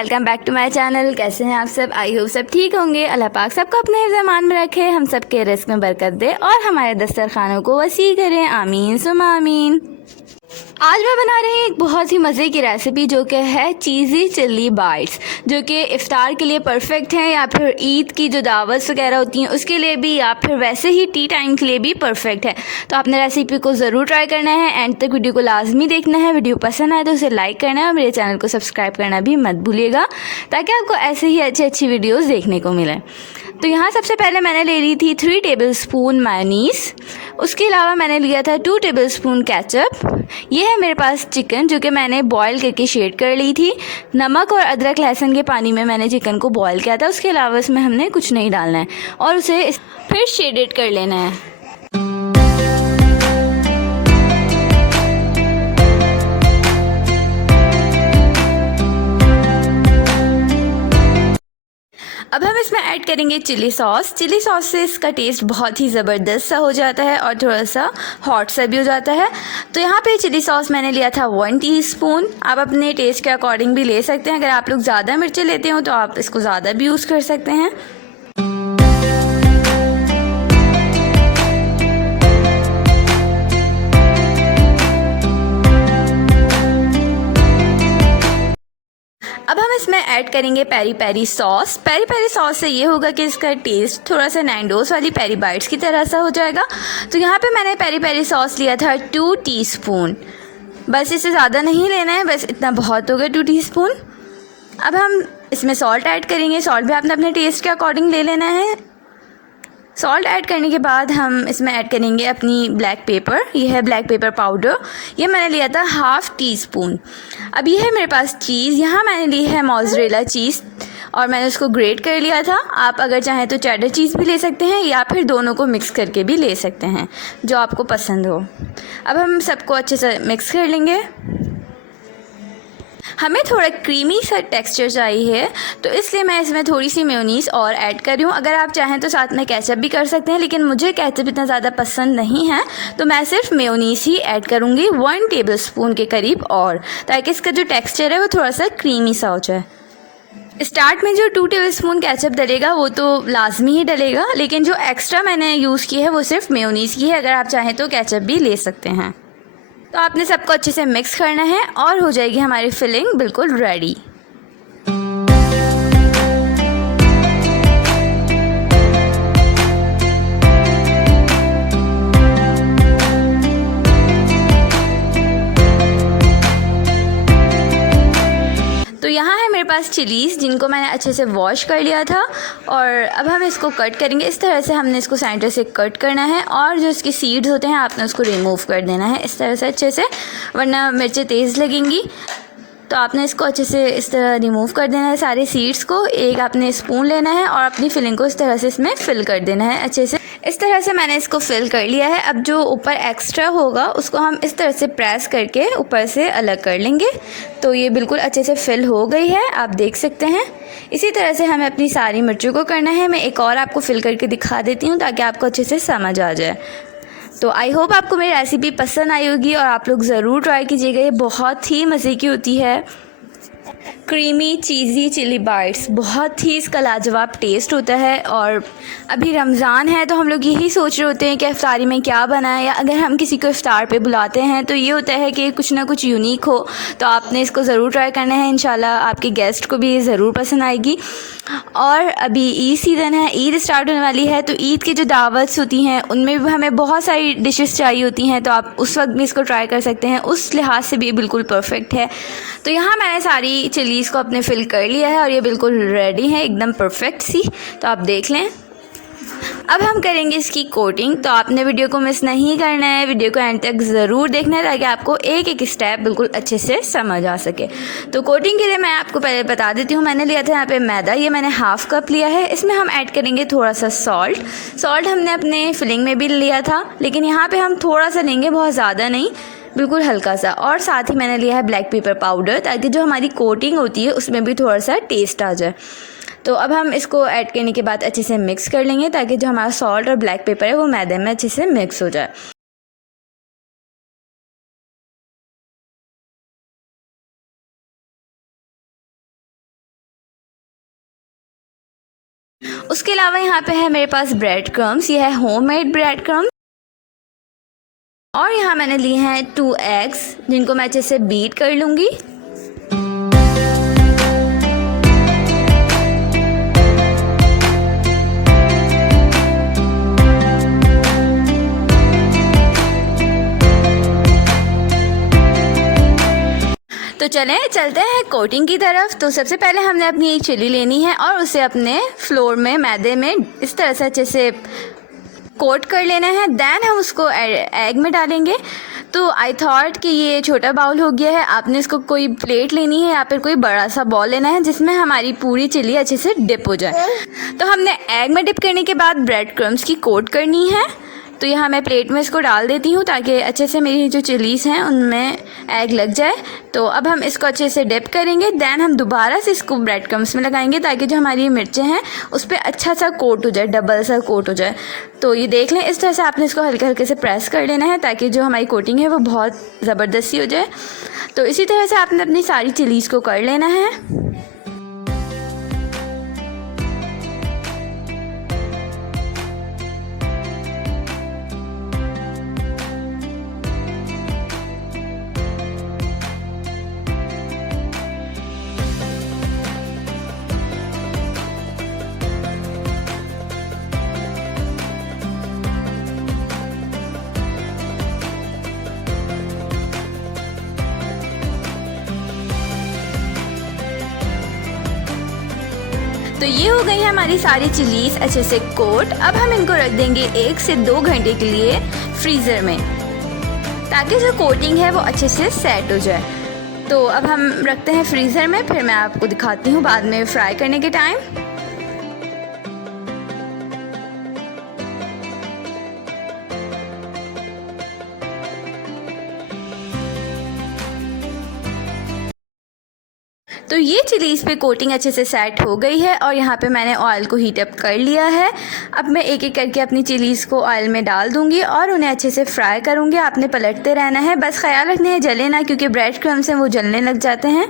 Welcome back to my channel. कैसे हैं आप सब? आई होप सब ठीक होंगे। अल्लाह पाक सबको अपने ज़मान में रखे, हम सब के रिस्क में बरकत दे और हमारे दस्तरखानों को वसी करें। आमीन सुमा आमीन। आज मैं बना रही हूँ एक बहुत ही मज़े की रेसिपी जो कि है चीज़ी चिल्ली बाइट्स, जो कि इफ़्तार के लिए परफेक्ट हैं या फिर ईद की जो दावत वगैरह होती हैं उसके लिए भी, या फिर वैसे ही टी टाइम के लिए भी परफेक्ट है। तो आपने रेसिपी को ज़रूर ट्राई करना है, एंड तक वीडियो को लाजमी देखना है। वीडियो पसंद आए तो उसे लाइक करना है और मेरे चैनल को सब्सक्राइब करना भी मत भूलिएगा, ताकि आपको ऐसे ही अच्छी वीडियोज़ देखने को मिले। तो यहाँ सबसे पहले मैंने ले ली थी 3 टेबलस्पून मायोनीस। उसके अलावा मैंने लिया था 2 टेबलस्पून केचप। ये है मेरे पास चिकन जो कि मैंने बॉईल करके शेड कर ली थी। नमक और अदरक लहसुन के पानी में मैंने चिकन को बॉईल किया था। उसके अलावा इसमें हमने कुछ नहीं डालना है और उसे फिर शेडेड कर लेना है। अब हम इसमें ऐड करेंगे चिली सॉस। चिली सॉस से इसका टेस्ट बहुत ही ज़बरदस्त सा हो जाता है और थोड़ा सा हॉट सा भी हो जाता है। तो यहाँ पे चिली सॉस मैंने लिया था 1 टीस्पून। आप अपने टेस्ट के अकॉर्डिंग भी ले सकते हैं। अगर आप लोग ज़्यादा मिर्चें लेते हो तो आप इसको ज़्यादा भी यूज़ कर सकते हैं। अब हम इसमें ऐड करेंगे peri peri sauce. Peri peri sauce से ये होगा कि इसका टेस्ट थोड़ा सा नैंडोस वाली पेरी बाइट्स की तरह सा हो जाएगा। तो यहाँ पे मैंने पेरी पेरी सॉस लिया था 2 टीस्पून। बस इससे ज़्यादा नहीं लेना है, बस इतना बहुत हो गया 2 टीस्पून। अब हम इसमें सॉल्ट ऐड करेंगे। सॉल्ट भी आपने अपने टेस्ट के अकॉर्डिंग ले लेना है। सॉल्ट ऐड करने के बाद हम इसमें ऐड करेंगे अपनी ब्लैक पेपर। ये है ब्लैक पेपर पाउडर। ये मैंने लिया था 1/2 टीस्पून। अब ये है मेरे पास चीज़। यहाँ मैंने ली है मोज़रेला चीज़ और मैंने उसको ग्रेट कर लिया था। आप अगर चाहें तो चेडर चीज़ भी ले सकते हैं या फिर दोनों को मिक्स करके भी ले सकते हैं, जो आपको पसंद हो। अब हम सबको अच्छे से मिक्स कर लेंगे। हमें थोड़ा क्रीमी सा टेक्सचर चाहिए, तो इसलिए मैं इसमें थोड़ी सी मेयोनीज़ और ऐड कर रही हूँ। अगर आप चाहें तो साथ में केचप भी कर सकते हैं, लेकिन मुझे केचप इतना ज़्यादा पसंद नहीं है, तो मैं सिर्फ मेयोनीज़ ही ऐड करूँगी 1 टेबलस्पून के करीब, और ताकि इसका जो टेक्सचर है वो थोड़ा सा क्रीमी सा हो जाए। स्टार्ट में जो 2 टेबलस्पून केचप डलेगा वो तो लाजमी ही डलेगा, लेकिन जो एक्स्ट्रा मैंने यूज़ की है वो सिर्फ मेयोनीज़ की है। अगर आप चाहें तो केचप भी ले सकते हैं। तो आपने सबको अच्छे से मिक्स करना है और हो जाएगी हमारी फिलिंग बिल्कुल रेडी। तो यहाँ है मेरे पास चिलीज़, जिनको मैंने अच्छे से वॉश कर लिया था, और अब हम इसको कट करेंगे। इस तरह से हमने इसको सेंटर से कट करना है और जो इसके सीड्स होते हैं आपने उसको रिमूव कर देना है इस तरह से अच्छे से, वरना मिर्चें तेज़ लगेंगी। तो आपने इसको अच्छे से इस तरह रिमूव कर देना है सारे सीड्स को। एक आपने स्पून लेना है और अपनी फिलिंग को इस तरह से इसमें फ़िल कर देना है अच्छे से। इस तरह से मैंने इसको फ़िल कर लिया है। अब जो ऊपर एक्स्ट्रा होगा उसको हम इस तरह से प्रेस करके ऊपर से अलग कर लेंगे। तो ये बिल्कुल अच्छे से फ़िल हो गई है, आप देख सकते हैं। इसी तरह से हमें अपनी सारी मिर्चों को करना है। मैं एक और आपको फ़िल करके दिखा देती हूँ ताकि आपको अच्छे से समझ आ जाए। तो आई होप आपको मेरी रेसिपी पसंद आई होगी और आप लोग ज़रूर ट्राई कीजिएगा। ये बहुत ही मज़े की होती है। क्रीमी चीज़ी चिली बाइट्स, बहुत ही इसका लाजवाब टेस्ट होता है। और अभी रमज़ान है तो हम लोग यही सोच रहे होते हैं कि इफ्तारी में क्या बनाएं, या अगर हम किसी को इफ्तार पे बुलाते हैं तो ये होता है कि कुछ ना कुछ यूनिक हो। तो आपने इसको ज़रूर ट्राई करना है। इंशाल्लाह आपके गेस्ट को भी ये ज़रूर पसंद आएगी। और अभी ईद सीज़न है, ईद स्टार्ट होने वाली है, तो ईद की जो दावत्स होती हैं उनमें भी हमें बहुत सारी डिशेस चाहिए होती हैं, तो आप उस वक्त भी इसको ट्राई कर सकते हैं। उस लिहाज से भी ये बिल्कुल परफेक्ट है। तो यहाँ मैंने सारी चिलीज़ को अपने फिल कर लिया है और ये बिल्कुल रेडी है, एकदम परफेक्ट सी। तो आप देख लें। अब हम करेंगे इसकी कोटिंग। तो आपने वीडियो को मिस नहीं करना है, वीडियो को एंड तक ज़रूर देखना है ताकि आपको एक एक स्टेप बिल्कुल अच्छे से समझ आ सके। तो कोटिंग के लिए मैं आपको पहले बता देती हूँ। मैंने लिया था यहाँ पे मैदा, ये मैंने 1/2 कप लिया है। इसमें हम ऐड करेंगे थोड़ा सा सॉल्ट हमने अपने फिलिंग में भी लिया था, लेकिन यहाँ पर हम थोड़ा सा लेंगे, बहुत ज़्यादा नहीं, बिल्कुल हल्का सा। और साथ ही मैंने लिया है ब्लैक पेपर पाउडर, ताकि जो हमारी कोटिंग होती है उसमें भी थोड़ा सा टेस्ट आ जाए। तो अब हम इसको ऐड करने के बाद अच्छे से मिक्स कर लेंगे ताकि जो हमारा सॉल्ट और ब्लैक पेपर है वो मैदे में अच्छे से मिक्स हो जाए। उसके अलावा यहाँ पे है मेरे पास ब्रेड क्रम्स, ये है होममेड ब्रेड क्रम्स। और यहाँ मैंने लिए हैं 2 एग्स जिनको मैं अच्छे से बीट कर लूँगी। तो चलते हैं कोटिंग की तरफ। तो सबसे पहले हमने अपनी एक चिली लेनी है और उसे अपने फ्लोर में मैदे में इस तरह से अच्छे से कोट कर लेना है। देन हम उसको एग में डालेंगे। तो आई थॉट कि ये छोटा बाउल हो गया है, आपने इसको कोई प्लेट लेनी है या फिर कोई बड़ा सा बॉल लेना है जिसमें हमारी पूरी चिली अच्छे से डिप हो जाए। तो हमने एग में डिप करने के बाद ब्रेड क्रम्स की कोट करनी है। तो यहाँ मैं प्लेट में इसको डाल देती हूँ ताकि अच्छे से मेरी जो चिलीज़ हैं उनमें एग लग जाए। तो अब हम इसको अच्छे से डिप करेंगे। दैन हम दोबारा से इसको ब्रेड क्रम्स में लगाएंगे ताकि जो हमारी मिर्चें हैं उस पर अच्छा सा कोट हो जाए, डबल सा कोट हो जाए। तो ये देख लें, इस तरह से आपने इसको हल्के हल्के से प्रेस कर लेना है ताकि जो हमारी कोटिंग है वो बहुत ज़बरदस्ती हो जाए। तो इसी तरह से आपने अपनी सारी चिलीज़ को कर लेना है। तो ये हो गई है हमारी सारी चिलीज़ अच्छे से कोट। अब हम इनको रख देंगे 1 से 2 घंटे के लिए फ्रीज़र में ताकि जो कोटिंग है वो अच्छे से सेट हो जाए। तो अब हम रखते हैं फ्रीज़र में, फिर मैं आपको दिखाती हूँ बाद में फ्राई करने के टाइम। तो ये चिलीज़ पे कोटिंग अच्छे से सेट हो गई है और यहाँ पे मैंने ऑयल को हीट अप कर लिया है। अब मैं एक एक करके अपनी चिलीज़ को ऑयल में डाल दूँगी और उन्हें अच्छे से फ्राई करूँगी। आपने पलटते रहना है, बस ख्याल रखना है जले ना, क्योंकि ब्रेड क्रम्स हैं वो जलने लग जाते हैं।